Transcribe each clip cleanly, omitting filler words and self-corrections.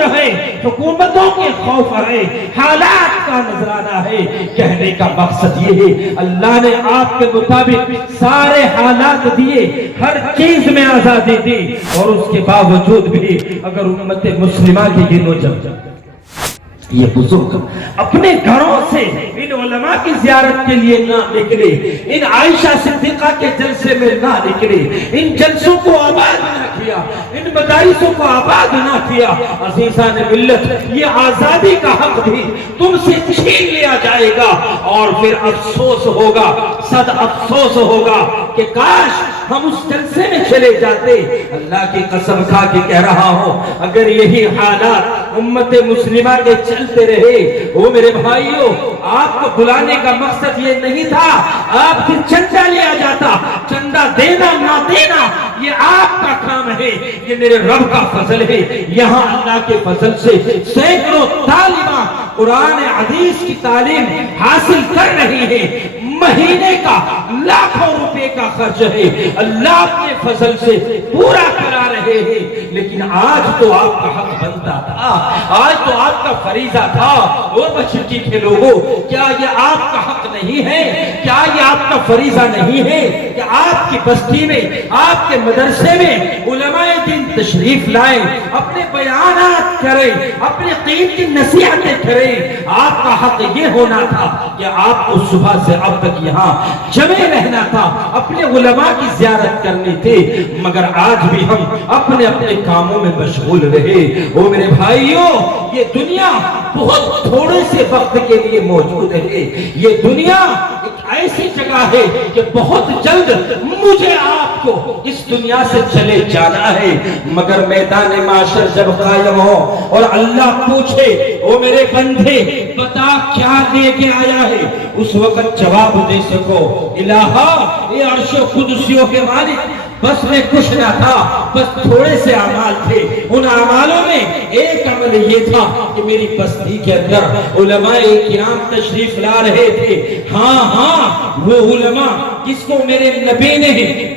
امور ہے، حکومتوں کے خوف ہے، حالات کا نذرانہ ہے۔ کہنے کا مقصد یہ ہے اللہ نے آپ کے مطابق سارے حالات دیے، ہر چیز میں آزادی دی، اور اس کے باوجود بھی اگر امت مسلمہ کی گنو جب یہ بزرگ اپنے گھروں سے ان علماء کی زیارت کے لیے نہ نکلے، ان عائشہ صدیقہ کے جلسے میں نہ نکلے، ان جلسوں کو آباد نہ کیا، ان مدارسوں کو آباد نہ کیا، عزیزان ملت یہ آزادی کا حق بھی تم سے چھین لیا جائے گا، اور پھر افسوس ہوگا، صد افسوس ہوگا کہ کاش ہم اس جلسے میں چلے جاتے۔ اللہ کی قسم کھا کے کہہ رہا ہوں، اگر یہی حالات امت مسلمہ کے چلتے رہے، وہ میرے بھائیوں آپ کو بلانے کا مقصد یہ نہیں تھا آپ سے چندہ لیا جاتا، چندہ دینا نہ دینا یہ آپ کا کام ہے، یہ میرے رب کا فضل ہے۔ یہاں اللہ کے فضل سے سینکڑوں طالبہ قرآن حدیث کی تعلیم حاصل کر رہی ہیں، مہینے کا لاکھوں روپے کا خرچ ہے، اللہ اپنے فضل سے پورا کرا رہے ہیں۔ لیکن آج تو آپ کا حق بنتا تھا، آج تو آپ کا فریضہ تھا۔ وہ بچکی کے لوگوں، کیا یہ آپ کا حق نہیں ہے؟ کیا یہ آپ کا فریضہ نہیں ہے کہ آپ کی بستی میں، آپ کے مدرسے میں علماء دین تشریف لائیں، اپنے بیانات کریں، اپنے قیمتی نصیحتیں کریں؟ آپ کا حق یہ ہونا تھا کہ آپ کو صبح سے اب تک یہاں جمع رہنا تھا، اپنے علماء کی زیارت کرنی تھی، مگر آج بھی ہم اپنے اپنے کاموں میں مشغول رہے۔ وہ میرے بھائیوں یہ دنیا بہت تھوڑے سے وقت کے لیے موجود ہے، یہ دنیا ایک ایسی جگہ ہے کہ بہت جلد مجھے آپ کو اس دنیا سے چلے جانا ہے، مگر میدان معاشر جب قائم ہو اور اللہ پوچھے او میرے بندے بتا کیا لے کے آیا ہے، اس وقت جواب دے سکو الہا یہ عرش و قدسیوں کے مالک بس میں کچھ نہ تھا، بس تھوڑے سے اعمال تھے، ان اعمالوں میں ایک عمل یہ تھا کہ میری بستی کے اندر علماء کرام تشریف لا رہے تھے۔ ہاں وہ علماء جس کو میرے نبی نے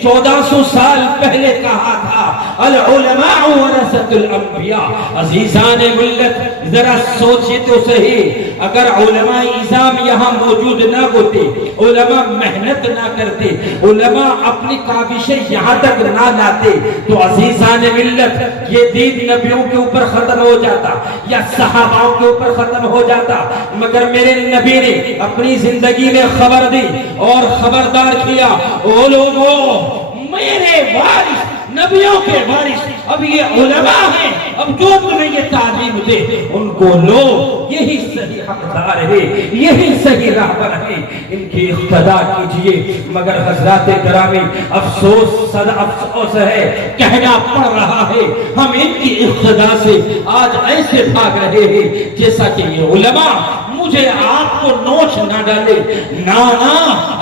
1400 سال پہلے کہا تھا العلماء ورثۃ الانبیاء۔ عزیزان ملت ذرا سوچے تو صحیح، اگر علماء اعظام یہاں موجود نہ ہوتے، علماء محنت نہ کرتے، علماء اپنی کاوشیں یہاں تک نہ لاتے، تو عزیزان ملت یہ دین نبیوں کے اوپر ختم ہو جاتا یا صحاباؤں کے اوپر ختم ہو جاتا، مگر میرے نبی نے اپنی زندگی میں خبر دی اور خبردار کیا، او لوگوں میرے وارث نبیوں کے وارث اب یہ علماء ہیں، اب جو تمہیں یہ تعلیم دے ان کو لو، یہی صحیح حقدار ہے، یہی صحیح راہبر ہے، ان کی اقتداء کیجئے۔ مگر حضرات گرامی افسوس صد افسوس ہے، کہنا پڑ رہا ہے ہم ان کی اقتداء سے آج ایسے بھاگ رہے ہیں جیسا کہ یہ علماء مجھے آپ کو نوچ نہ ڈالے۔ نا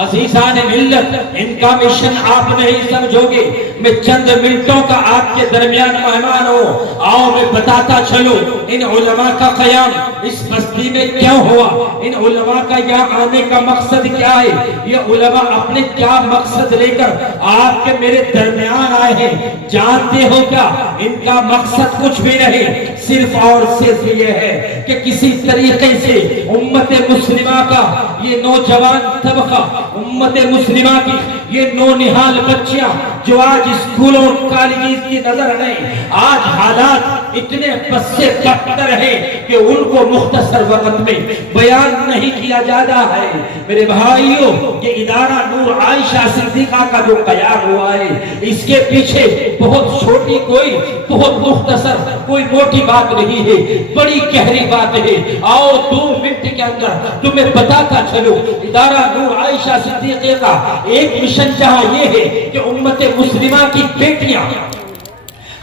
عزیزان ملت ان کا مشن آپ نہیں سمجھو گے، میں چند منٹوں کا آپ کے درمیان مہمان ہوں، آؤ میں بتاتا چلو ان علماء کا قیام اس بستی میں کیا ہوا، ان علماء کا یہاں آنے کا مقصد کیا ہے، یہ علماء اپنے کیا مقصد لے کر آپ کے میرے درمیان آئے ہیں۔ جانتے ہو کیا ان کا مقصد کچھ بھی نہیں، صرف اور صرف یہ ہے کہ کسی طریقے سے امت مسلمہ کا یہ نوجوان طبقہ، امت مسلمہ کی یہ نونہال بچیاں جو آج اسکولوں کالجز کی نظر نہیں، آج حالات اتنے پس سے بدتر ہیں کہ ان کو مختصر وقت میں بیان نہیں کیا جاتا ہے۔ میرے بھائیوں یہ ادارہ نور عائشہ صدیقہ کا جو قیام ہوا ہے، اس کے پیچھے بہت چھوٹی کوئی بہت مختصر کوئی موٹی بات نہیں ہے، بڑی گہری بات ہے۔ آؤ 2 منٹ کے اندر تمہیں بتاتا چلو ادارہ نور عائشہ صدیقہ کا ایک مشن جہاں یہ ہے کہ امت مسلمہ کی بیٹیاں،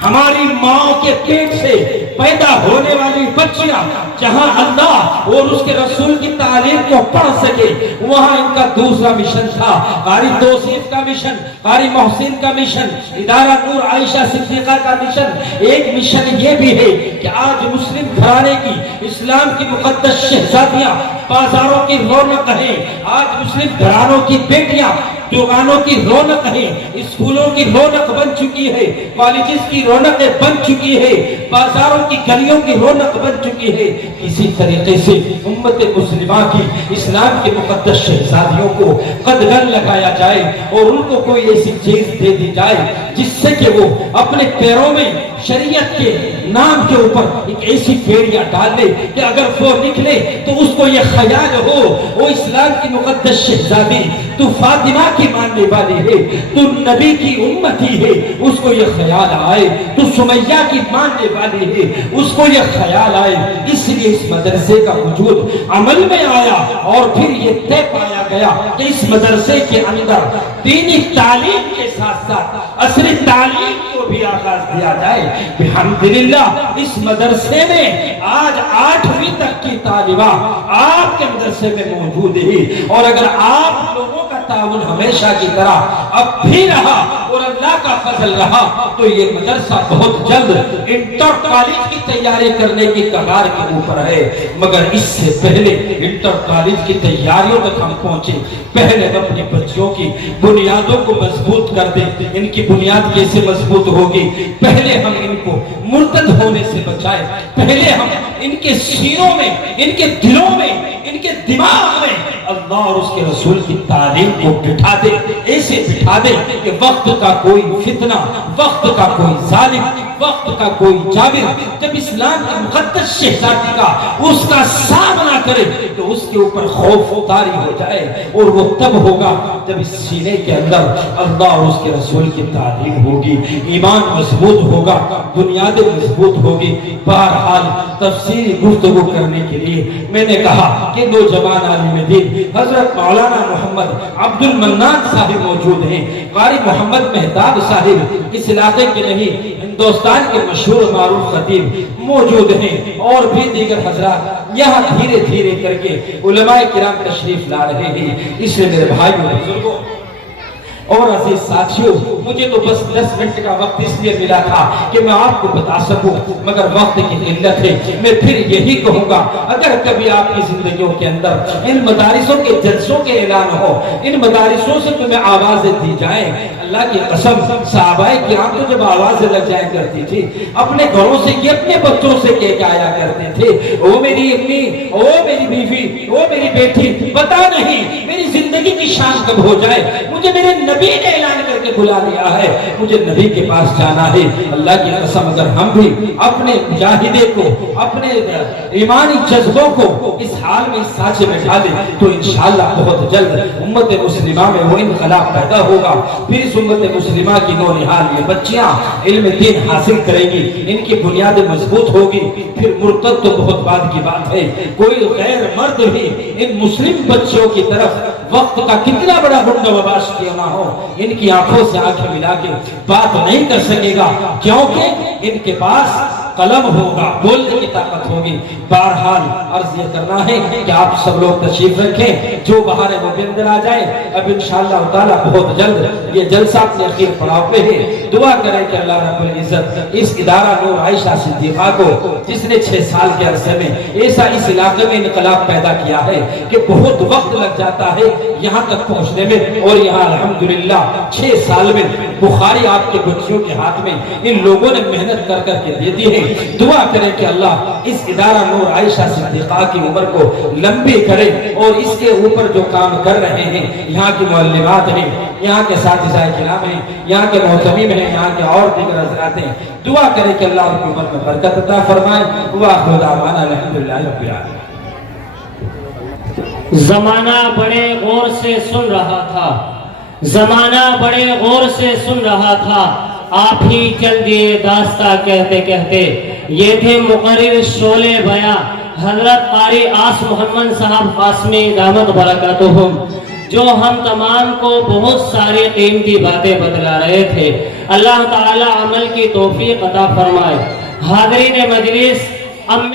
ہماری ماں کے پیٹ سے پیدا ہونے والی بچیاں جہاں اللہ اور اس کے رسول کی تعلیم کو پڑھ سکے، وہاں ان کا دوسرا مشن تھا۔ قاری توصیف کا مشن، قاری محسن کا مشن، ادارہ نور عائشہ صدیقہ کا مشن، ایک مشن یہ بھی ہے کہ آج مسلم گھرانے کی، اسلام کی مقدس شہزادیاں بازاروں کی رونق ہیں، آج مسلم گھرانوں کی بیٹیاں दुकानों की रौनक है, स्कूलों की रौनक बन चुकी है, कॉलेजेस की रौनकें बन चुकी है, बाजारों की गलियों की रौनक बन चुकी है। इसी तरीके से उम्मत मुस्लिमा की इस्लाम के मुकद्दस शहजादियों को कदगन लगाया जाए और उनको कोई ऐसी चीज दे दी जाए जिससे कि वो अपने पैरों में शरीयत के नाम के ऊपर एक ऐसी बेड़ियां डाल दे कि अगर वो निकले तो उसको ये ख्याल हो वो इस्लाम की मुकद्दस शहजादी तू फातिमा की मानने वाली है, तू नबी की उम्मती है, उसको ये ख्याल आए, तू सुमैया की मानने वाली है, उसको ये ख्याल आए। इसलिए इस मदरसे का वजूद अमल में आया और फिर ये तय पाया गया कि इस मदरसे के अंदर दीनी तालीम के साथ साथ असली तालीम को भी आगाज दिया जाए। अल्हम्दुलिल्लाह इस मदरसे में आज 8वीं तक की तालिबा आपके मदरसे में मौजूद है और अगर आप लोगों का ताउन हमेशा की तरह अब भी रहा और अल्लाह का फजल रहा तो ये मदरसा बहुत जल्द इंटर कॉलेज की तैयारी करने की कगार के ऊपर है। मगर इससे पहले इंटर कॉलेज की तैयारियों तक हम पहुंचे, पहले अपनी बच्चियों की बुनियादों को मजबूत कर दें। इनकी बुनियाद कैसे मजबूत होगी? पहले हम इनको मुर्तद होने से बचाए, पहले हम इनके सीनों में, इनके दिलों में, इनके दिमाग में अल्लाह और उसके रसूल की तालीम को बिठा दे, ऐसे बिठा दे कि वक्त का कोई फितना, वक्त का कोई जालिम, वक्त का कोई जाबिर जब इस्लाम की मुकद्दस शहजादी का उसका सामना करे तो उसके ऊपर खौफ तारी हो जाए और वो तब होगा जब इस सीने के अंदर अल्लाह और उसके रसूल की तालीम होगी, ईमान मजबूत होगा, बुनियादें मजबूत होगी। बहरहाल तफसीली गुफ्तगू करने के लिए मैंने कहा कि नौजवान आलिम दीन हजरत मौलाना मोहम्मद अब्दुल मन्नान साहिब मौजूद हैं। कारी मोहम्मद मेहताब साहिब इस इलाके के नहीं हिंदुस्तान के मशहूर मारूफ खतीब मौजूद हैं और भी दीगर हजरात यहाँ धीरे धीरे करके उलमाए किराम तशरीफ ला रहे हैं। इसलिए मेरे भाइयों बुजुर्गों और अजीज साथियों, मुझे तो बस 10 मिनट का वक्त इसलिए मिला था कि मैं आपको बता सकूं, मगर वक्त की किल्लत है। मैं फिर यही कहूंगा, अगर कभी आपकी जिंदगियों के अंदर इन मदारिसों के जलसों के ऐलान हो, इन मदारिसों से तुम्हें आवाजें दी जाए, अल्लाह की कसम सहाबाए किराम तो जब आवाजें लग जाया करती थी अपने घरों से कि अपने बच्चों से कह के आया करते थे, ओ मेरी अम्मी, ओ मेरी बीवी, ओ मेरी बेटी, पता नहीं मेरी जिंदगी की शान कब हो जाए, मुझे मेरे नबी ने ऐलान करके बुला लिया है, मुझे नबी के पास जाना है। अल्लाह की कसम अगर हम भी अपने मुजाहिदे को, अपने ईमानी जज्बों को इस हाल में, इस साँचे में डालें तो इंशाअल्लाह बहुत जल्द उम्मत मुस्लिमा में वो इनकलाब पैदा होगा। फिर इस उम्मत मुस्लिमा की नौनिहाल ये बच्चियां इल्म दीन हासिल करेंगी, इनकी बुनियादें मजबूत होगी। फिर मुर्तद तो बहुत बाद की बात है, कोई गैर मर्द भी इन मुस्लिम बच्चियों की तरफ वक्त का कितना बड़ा गुंडा बबाश क्यों ना हो, इनकी आंखों से आंखें मिला के बात नहीं कर सकेगा, क्योंकि इनके पास कलम होगा, बोलने की ताकत होगी। बहरहाल अर्ज ये करना है कि आप सब लोग तशरीफ रखें, जो बाहर है वो भी अंदर आ जाए। अब इंशाअल्लाह ताला बहुत जल्द ये जलसा अपने अखीर पड़ाव पे है। दुआ करें कि अल्लाह रब्बुल इज्जत इस इदारा नूर आयशा सिद्दीक़ा को, जिसने 6 साल के अरसे में ऐसा इस इलाके में इनकलाब पैदा किया है कि बहुत वक्त लग जाता है यहाँ तक पहुँचने में, और यहाँ अल्हम्दुलिल्लाह 6 साल में बुखारी आपके बच्चियों के हाथ में इन लोगों ने मेहनत कर करके दे दी है। दुआ करें कि अल्लाह इस इदारा नूर आयशा सिद्दीक़ा की उम्र को लंबी करे और इसके ऊपर जो काम कर रहे हैं, यहाँ की मुअल्लिमात हैं, यहाँ के साथी किराम हैं, यहाँ के मोहतमीम हैं, यहाँ के और दीगर हज़रात हैं, दुआ करें कि अल्लाह उनकी उम्र में बरकत अता फरमाए। व आखिरु दावाना अल्हम्दुलिल्लाहि रब्बिल आलमीन। जमाना बड़े गौर से सुन रहा था, जमाना बड़े गौर से सुन रहा था, आप ही चल दिए दास्ता कहते कहते। ये थे मुकर्रिर शोले बयां हजरत कारी आस मोहम्मद साहब कासमी दामत बरकतुहुम, जो हम तमाम को बहुत सारी कीमती बातें बतला रहे थे। अल्लाह ताला अमल की तौफीक अता फरमाए। हाज़रीन मजलिस, अब